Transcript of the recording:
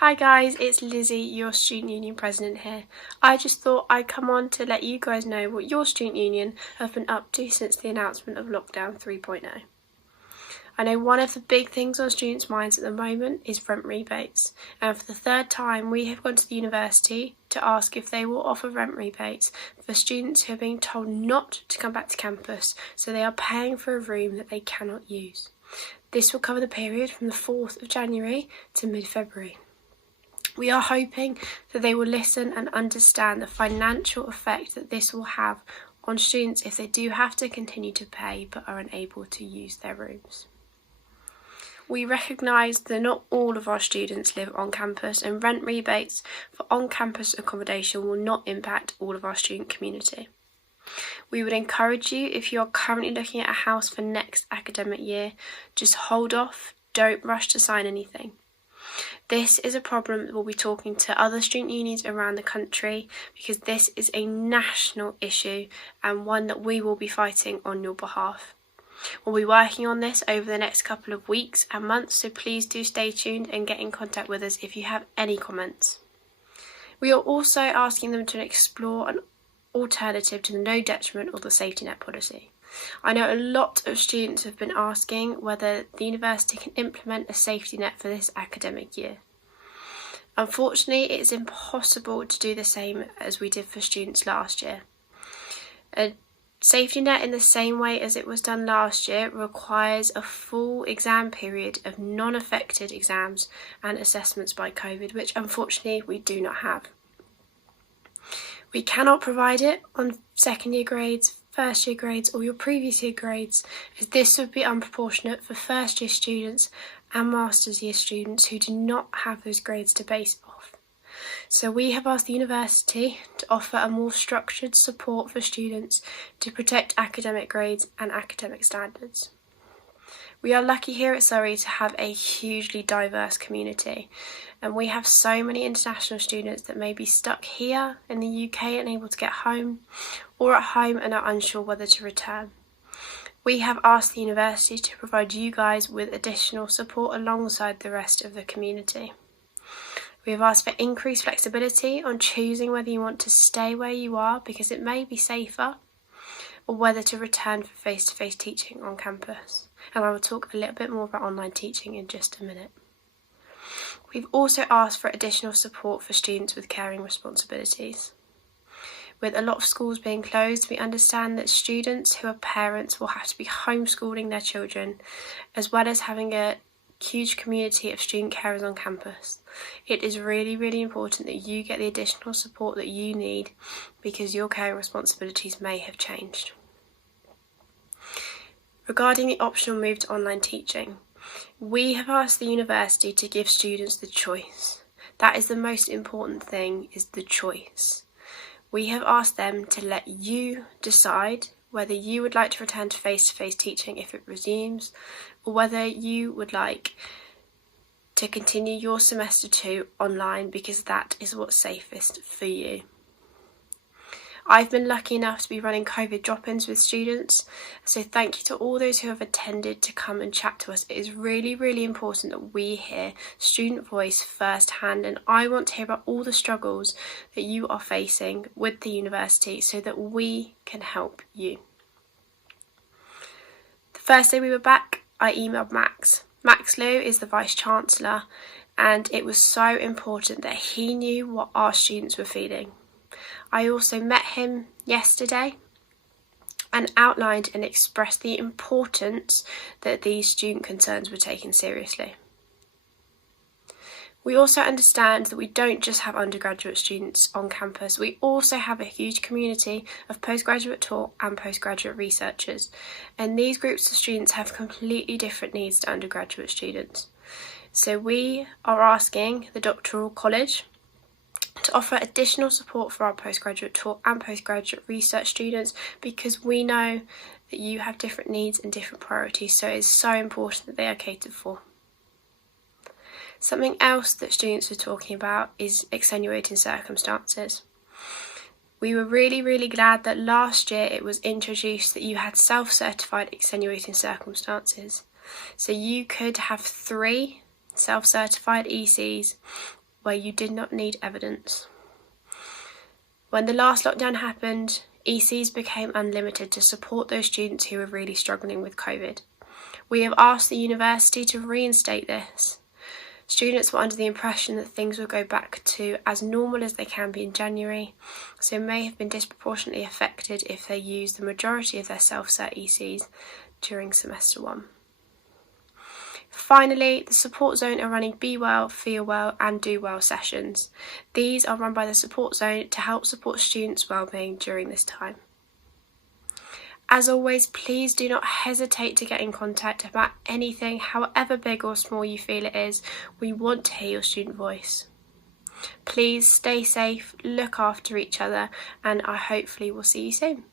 Hi guys, it's Lizzie, your Student Union President here. I just thought I'd come on to let you guys know what your Student Union have been up to since the announcement of Lockdown 3.0. I know one of the big things on students' minds at the moment is rent rebates, and for the third time we have gone to the university to ask if they will offer rent rebates for students who are being told not to come back to campus, so they are paying for a room that they cannot use. This will cover the period from the 4th of January to mid-February. We are hoping that they will listen and understand the financial effect that this will have on students if they do have to continue to pay but are unable to use their rooms. We recognise that not all of our students live on campus, and rent rebates for on-campus accommodation will not impact all of our student community. We would encourage you, if you are currently looking at a house for next academic year, just hold off, don't rush to sign anything. This is a problem that we'll be talking to other student unions around the country, because this is a national issue and one that we will be fighting on your behalf. We'll be working on this over the next couple of weeks and months, so please do stay tuned and get in contact with us if you have any comments. We are also asking them to explore an alternative to the no detriment or the safety net policy. I know a lot of students have been asking whether the university can implement a safety net for this academic year. Unfortunately, it's impossible to do the same as we did for students last year. A safety net in the same way as it was done last year requires a full exam period of non-affected exams and assessments by COVID, which unfortunately we do not have. We cannot provide it on second year grades, first year grades or your previous year grades, as this would be unproportionate for first year students and master's year students who do not have those grades to base it off. So we have asked the university to offer a more structured support for students to protect academic grades and academic standards. We are lucky here at Surrey to have a hugely diverse community, and we have so many international students that may be stuck here in the UK unable to get home, or at home and are unsure whether to return. We have asked the university to provide you guys with additional support alongside the rest of the community. We have asked for increased flexibility on choosing whether you want to stay where you are because it may be safer, or whether to return for face-to-face teaching on campus. And I will talk a little bit more about online teaching in just a minute. We've also asked for additional support for students with caring responsibilities. With a lot of schools being closed, we understand that students who are parents will have to be homeschooling their children, as well as having a huge community of student carers on campus. It is really, really important that you get the additional support that you need because your caring responsibilities may have changed. Regarding the optional move to online teaching, we have asked the university to give students the choice. That is the most important thing, is the choice. We have asked them to let you decide whether you would like to return to face-to-face teaching if it resumes, or whether you would like to continue your semester 2 online because that is what's safest for you. I've been lucky enough to be running COVID drop-ins with students, so thank you to all those who have attended to come and chat to us. It is really, really important that we hear student voice firsthand, and I want to hear about all the struggles that you are facing with the university so that we can help you. The first day we were back, I emailed Max. Max Liu is the Vice-Chancellor, and it was so important that he knew what our students were feeling. I also met him yesterday and outlined and expressed the importance that these student concerns were taken seriously. We also understand that we don't just have undergraduate students on campus, we also have a huge community of postgraduate taught and postgraduate researchers, and these groups of students have completely different needs to undergraduate students. So we are asking the Doctoral College to offer additional support for our postgraduate taught and postgraduate research students, because we know that you have different needs and different priorities, so it's so important that they are catered for. Something else that students were talking about is extenuating circumstances. We were really, really glad that last year it was introduced that you had self-certified extenuating circumstances. So you could have 3 self-certified ECs where you did not need evidence. When the last lockdown happened, ECs became unlimited to support those students who were really struggling with COVID. We have asked the university to reinstate this. Students were under the impression that things would go back to as normal as they can be in January, so may have been disproportionately affected if they used the majority of their self-cert ECs during semester 1. Finally, the support zone are running Be Well, Feel Well and Do Well sessions. These are run by the support zone to help support students' wellbeing during this time. As always, please do not hesitate to get in contact about anything, however big or small you feel it is. We want to hear your student voice. Please stay safe, look after each other, and I hopefully will see you soon.